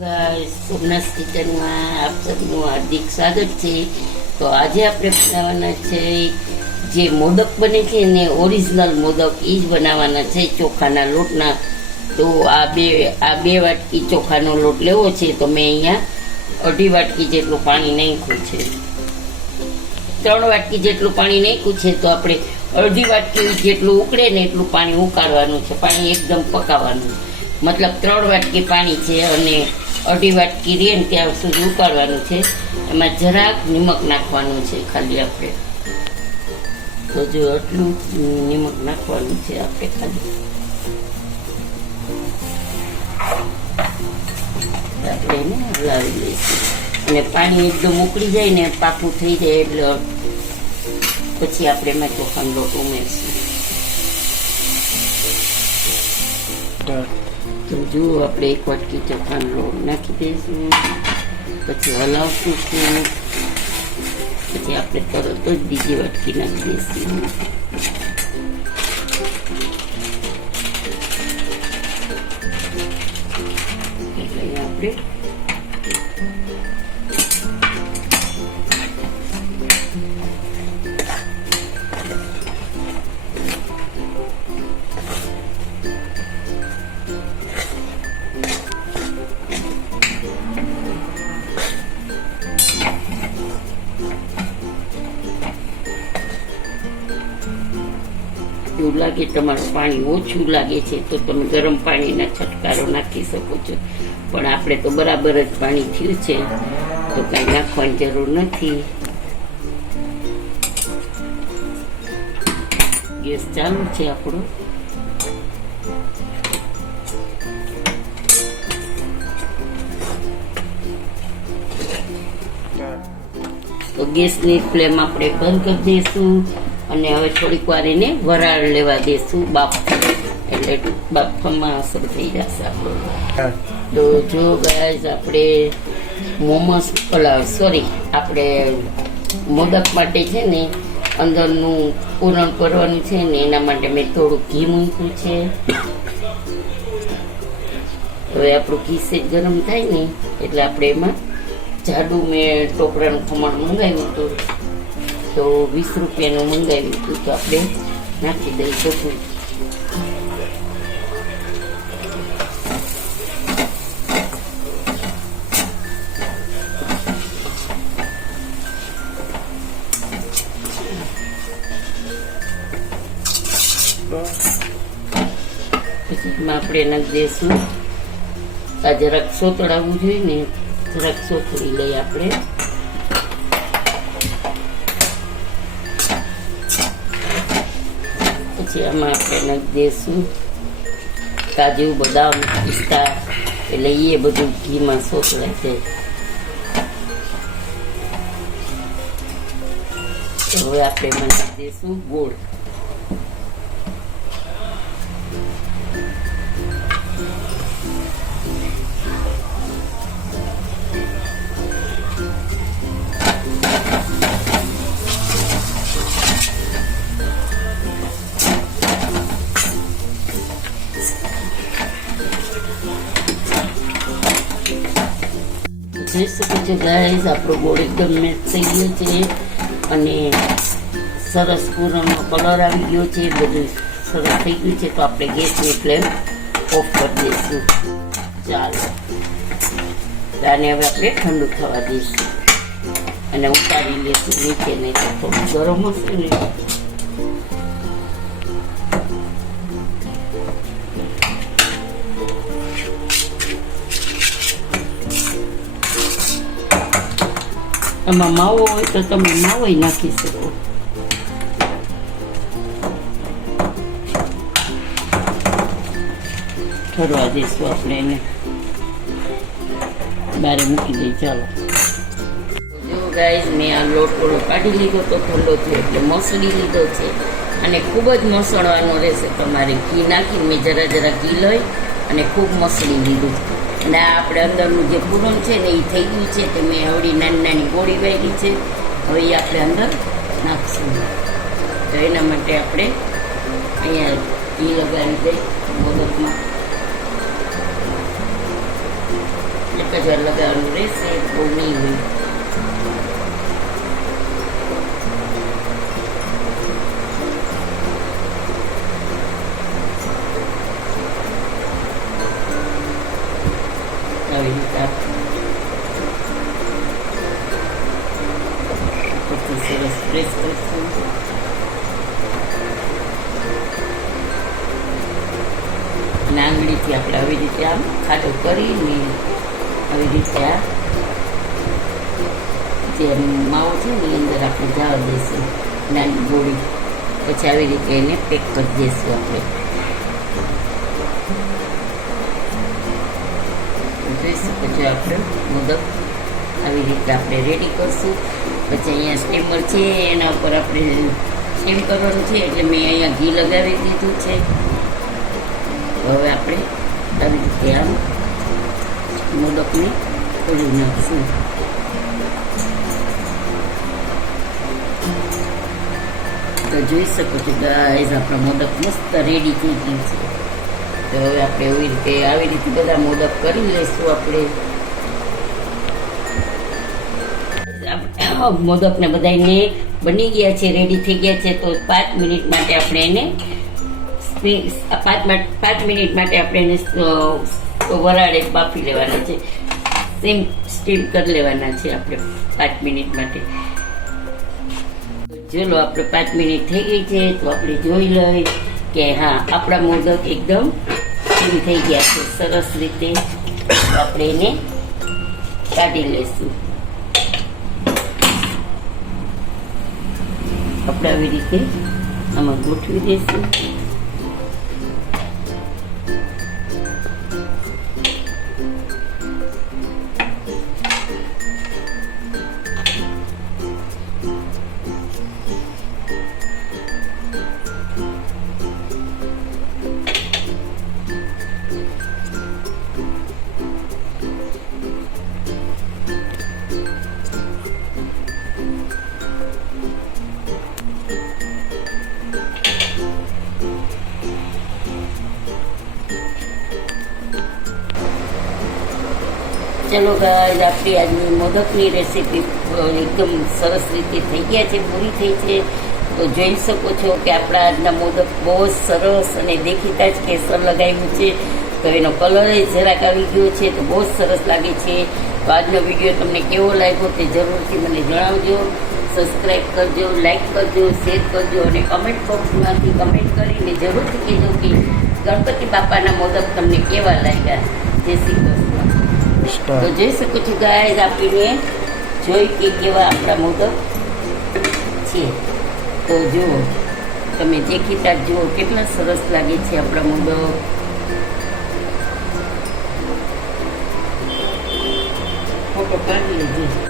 સોમનાથ કિચનમાં આપ સૌનું હાર્દિક સ્વાગત છે. તો આજે આપણે બનાવવાના છે જે મોદક બને છે ને ઓરિજિનલ મોદક, એ જ બનાવવાના છે ચોખાના લોટના. તો આ બે આ બે વાટકી ચોખાનો લોટ લેવો છે તો મેં અહીંયા અઢી વાટકી જેટલું પાણી નાખ્યું છે. ત્રણ વાટકી જેટલું પાણી નાખ્યું છે તો આપણે અડધી વાટકી જેટલું ઉકળે ને એટલું પાણી ઉકાળવાનું છે. પાણી એકદમ પકાવવાનું મતલબ ત્રણ વાટકી પાણી છે અને અઢી વાટકી રહે ને ત્યાં સુધી ઉકાળવાનું છે. એમાં જરાક નિમક નાખવાનું છે ખાલી આપણે. તો જો આટલું નિમક નાખવાનું છે આપણે ખાલી. આપણે એને હલાવી લઈશું. અને પાણી એકદમ ઉકળી જાય ને પાકું થઈ જાય એટલે પછી આપણે એમાં ચોખાનો લોટ ઉમેરશું. તો જો, આપણે એક વાટકી ચોખાનો લોટ નાખી દઈશું. પછી હલાવશું છું પછી આપણે તરત જ બીજી વાટકી નાખી દઈશું. એટલે આપણે એવું લાગે તમારું પાણી ઓછું લાગે છે તો તમે ગરમ પાણીના છટકારો નાખી શકો છો. પણ આપણે તો બરાબર જ પાણી થયું છે. તો કાંઈ નાખવાની જરૂર નથી. ગેસ ચાલુ છે આપણો. તો ગેસની ફ્લેમ આપણે બંધ કરી દઈશું. અને હવે થોડીક વાર એને વરાળ લેવા દઈશું બાફ એટલે બાફવામાં અસર થઈ જશે આપણો. તો જો ગાય આપણે મોમસ ઓલા સોરી આપણે મોદક માટે છે ને અંદરનું પૂરણ કરવાનું છે ને એના માટે મેં થોડું ઘી મૂક્યું છે. હવે આપણું ઘી સેજ ગરમ થાય ને એટલે આપણે એમાં જાડું મેં ટોપરાનું ખમણ મંગાવ્યું હતું. તો વીસ રૂપિયાનું મંગાવ્યું હતું તો આપણે નાખી દઈ શકું પછી એમાં આપણે નાખી દઈશું આ જરાક સોતળાવવું જોઈએ ને જરાક સોતળી લઈએ આપણે પછી આમાં આપણે નાખી દઈશું કાજુ બદામ, પિસ્તા એટલે એ બધું ઘીમાં સોતળાય જાય હવે આપણે નાખી દઈશું ગોળ. જોઈ શકે છે ગાઈઝ આપણો ગોળ એકદમ મેચ થઈ ગયો છે અને સરસ પૂરણનો કલર આવી ગયો છે, બધું સરસ થઈ ગયું છે, તો આપણે ગેસની ફ્લેમ ઓફ કરી દઈશું. ચાલો. આને હવે આપણે ઠંડુ થવા દઈશું. અને ઉતારી લઈશું નીચે, નહીં તો થોડું ગરમ હશે ને. એમાં માવો હોય તો તમે માવો નાખી શકો ઠરવા દઈશું આપણે એને બારે મૂકી દઈ ચાલો જો ગાઈઝ મેં આ લોટ ઓળો કાઢી લીધો તો ઠંડો થયો એટલે મસળી લીધો છે અને ખૂબ જ મસળવાનો રહેશે તમારે ઘી નાખીને મેં જરા જરા ઘી લઈ અને ખૂબ મસળી લીધું અને આ આપણે અંદરનું જે પૂરણ છે ને એ થઈ ગયું છે તે મેં હવડી નાની નાની ગોળી વાગી છે. હવે એ આપણે અંદર નાખશું. તો એના માટે આપણે અહીંયા ઘી લગાવી દઈ મગજમાં એક જ વાર લગાવવાનું રહેશે, બહુ નહીં હોય. આવી રીતે પછી સરસ પ્રેસ કરશું અને આંગળીથી આપણે આવી રીતે આમ ખાટો કરીને આવી રીતે આ જે માવો છે એની અંદર આપણે જવા દઈશું નાની ગોળી. પછી આવી રીતે એને પેક કરી દઈશું આપણે. જોઈ પછી આપણે મોદક આવી રીતે આપણે રેડી કરશું. પછી અહીંયા સ્ટીમર છે, એના ઉપર આપણે સ્ટીમ કરવાનું છે, એટલે મેં અહીંયા ઘી લગાવી દીધું છે. હવે આપણે આવી રીતે આમ મોદકને ખોલી નાખશું. તો જોઈ શકો છો ગાઈઝ આપણા મોદક મસ્ત રેડી થઈ ગયું છે. તો હવે આપણે એવી રીતે, આવી રીતે બધા મોદક કરી લઈશું આપણે. આપણે બધા એને બની ગયા છે રેડી થઈ ગયા છે. તો પાંચ મિનિટ માટે આપણે એને પાંચ પાંચ મિનિટ માટે આપણે એને વરાળે બાફી લેવાના છે. સ્ટીમ સ્ટીમ કરી લેવાના છે આપણે પાંચ મિનિટ માટે. ચલો, આપણે પાંચ મિનિટ થઈ ગઈ છે, તો આપણે જોઈ લઈએ કે હા, આપણા મોદક એકદમ સ્ટીમ થઈ ગયા છે. સરસ રીતે આપણે એને કાઢી લઈશું. આપણે આવી રીતે આમાં ગોઠવી દઈશું. ચલો ગાય આપણી આજની મોદકની રેસીપી એકદમ સરસ રીતે થઈ ગયા છે, પૂરી થઈ છે. તો જોઈ શકો છો કે આપણા આજના મોદક બહુ જ સરસ અને દેખીતા જ કેસર લગાવ્યું છે. તો એનો કલર જરાક આવી ગયો છે, તો બહુ જ સરસ લાગે છે. તો આજનો વીડિયો તમને કેવો લાગ્યો તે જરૂરથી મને જણાવજો. સબસ્ક્રાઈબ કરજો લાઈક કરજો શેર કરજો અને કમેન્ટ બોક્સમાંથી કમેન્ટ કરીને જરૂરથી કહેજો કે ગણપતિ બાપાના મોદક તમને કેવા લાગ્યા. જય શ્રી કૃષ્ણ. તો સ્ટાર જોઈ શકો છો આપીને જોઈ કે કેવા આપણા મોદક છે. તો જુઓ, તમે દેખીતા જુઓ, કેટલા સરસ લાગે છે આપણા મોદક ફોટો પાડી લેજો.